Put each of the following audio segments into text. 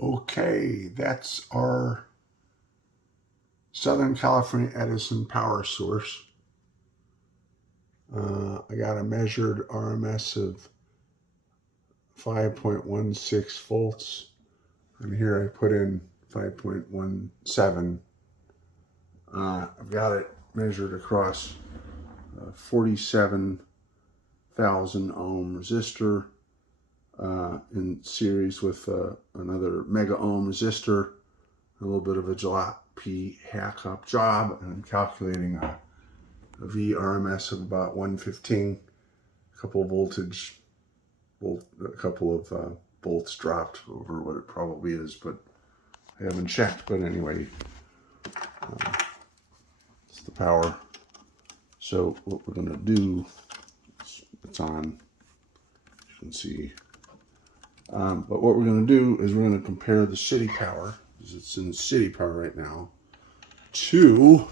Okay, that's our Southern California Edison power source. I got a measured RMS of 5.16 volts, and here I put in 5.17. I've got it measured across 47,000 ohm resistor in series with another mega ohm resistor, a little bit of a jalopy hack up job, and I'm calculating a VRMS of about 115, a couple of volts dropped over what it probably is, but I haven't checked. But anyway, it's the power. So what we're going to do, it's on, you can see. But what we're going to do is we're going to compare the city power, because it's in city power right now, to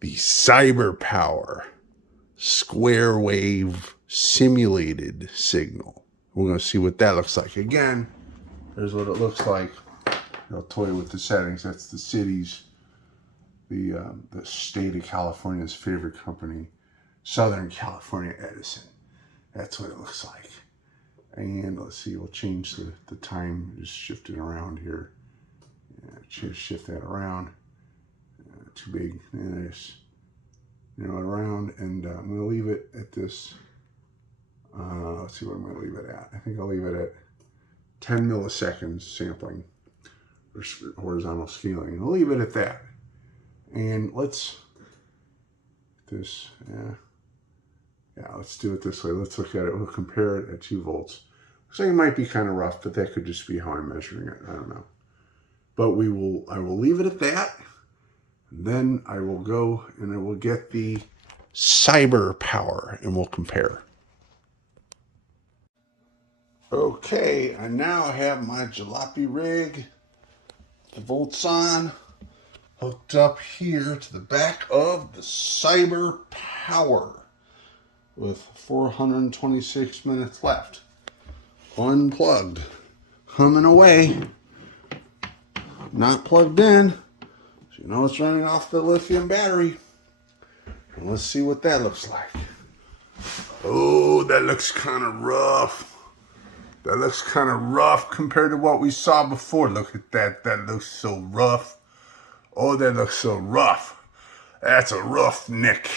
the CyberPower square wave simulated signal. We're going to see what that looks like. Again, there's what it looks like. I'll toy with the settings. That's the city's, the state of California's favorite company, Southern California Edison. That's what it looks like. And let's see, we'll change the time, just shift it around here. Just shift that around. Too big. There's, around, and I'm going to leave it at this. Let's see what I'm going to leave it at. I think I'll leave it at 10 milliseconds sampling or horizontal scaling. I'll leave it at that. And let's let's do it this way. Let's look at it. We'll compare it at 2 volts. So it might be kind of rough, but that could just be how I'm measuring it. I don't know. But I will leave it at that. And then I will go and I will get the CyberPower and we'll compare. Okay, I now have my jalopy rig, the volts on, hooked up here to the back of the CyberPower with 426 minutes left. Unplugged, humming away, not plugged in. So it's running off the lithium battery. And let's see what that looks like. Oh, that looks kind of rough. That looks kind of rough compared to what we saw before. Look at that. That looks so rough. Oh, that looks so rough. That's a roughneck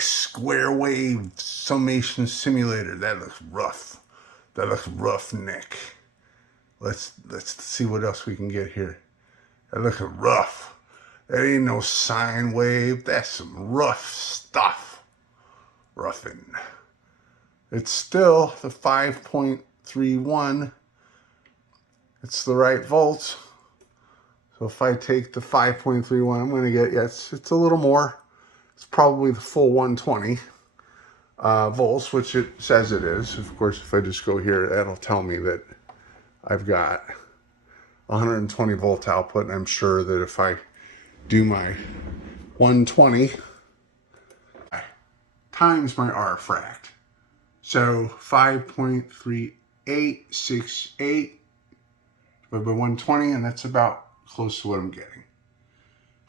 square wave summation simulator. That looks rough. That looks roughneck. Let's see what else we can get here. That looks rough. That ain't no sine wave. That's some rough stuff. Roughin'. It's still the 5.31. It's the right volts. So if I take the 5.31, I'm going to get, it's a little more. It's probably the full 120 volts, which it says it is. Of course, if I just go here, that'll tell me that I've got 120 volt output. And I'm sure that if I do my 120 times my R fract, so 5.3868 by 120, and that's about close to what I'm getting.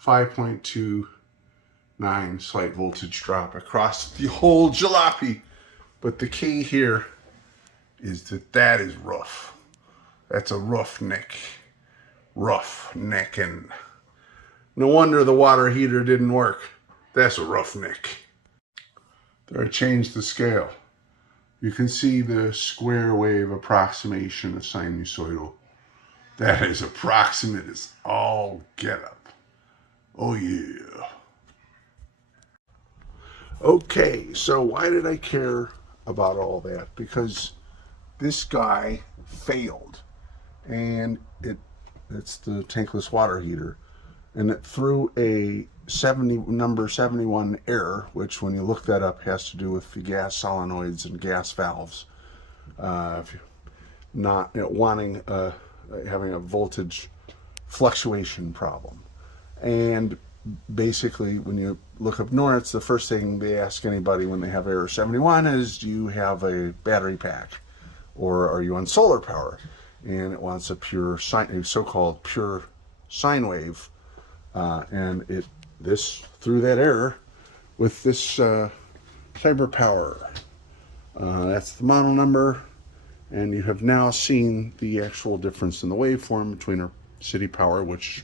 5.29 slight voltage drop across the whole jalopy. But the key here is that is rough. That's a roughneck. And no wonder the water heater didn't work. That's a roughneck. There, I changed the scale. You can see the square wave approximation of sinusoidal. That is approximate as all get up. Oh yeah. Okay, so why did I care about all that? Because this guy failed, and it's the tankless water heater, and it threw a number 71 error, which when you look that up has to do with the gas solenoids and gas valves. If you're not having a voltage fluctuation problem. And basically, when you look up NORITs, the first thing they ask anybody when they have error 71 is, do you have a battery pack? Or are you on solar power? and it wants a pure sine, a so-called pure sine wave, and it threw that error with this CyberPower. That's the model number, and you have now seen the actual difference in the waveform between our city power, which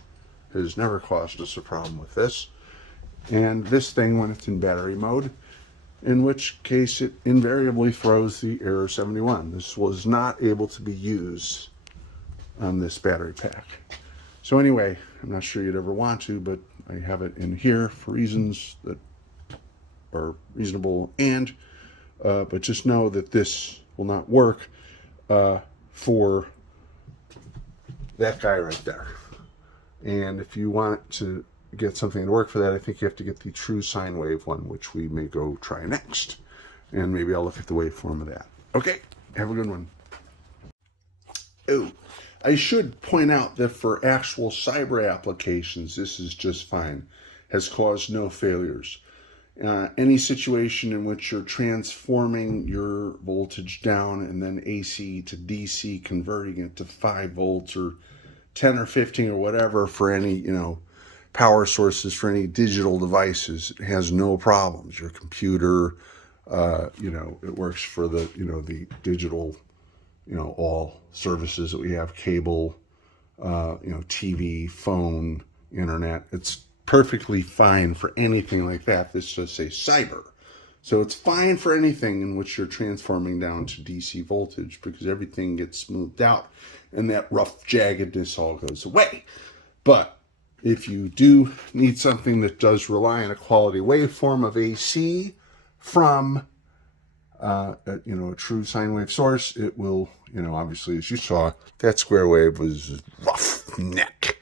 has never caused us a problem with this, and this thing when it's in battery mode, in which case it invariably throws the error 71. This was not able to be used on this battery pack. So anyway, I'm not sure you'd ever want to, but I have it in here for reasons that are reasonable, and but just know that this will not work for that guy right there. And if you want to get something to work for that, I think you have to get the true sine wave one, which we may go try next. And maybe I'll look at the waveform of that. Okay, have a good one. Oh, I should point out that for actual cyber applications, this is just fine. Has caused no failures. Any situation in which you're transforming your voltage down and then AC to DC, converting it to 5 volts or 10 or 15 or whatever for any, power sources for any digital devices, it has no problems. Your computer, it works for the, the digital, all services that we have, cable, TV, phone, internet. It's perfectly fine for anything like that. This just says cyber. So it's fine for anything in which you're transforming down to DC voltage, because everything gets smoothed out and that rough jaggedness all goes away. But if you do need something that does rely on a quality waveform of AC from a true sine wave source, it will, obviously, as you saw, that square wave was rough neck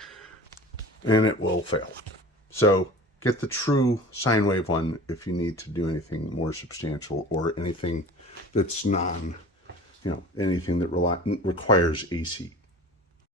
and it will fail. So get the true sine wave one if you need to do anything more substantial or anything that's anything that requires AC.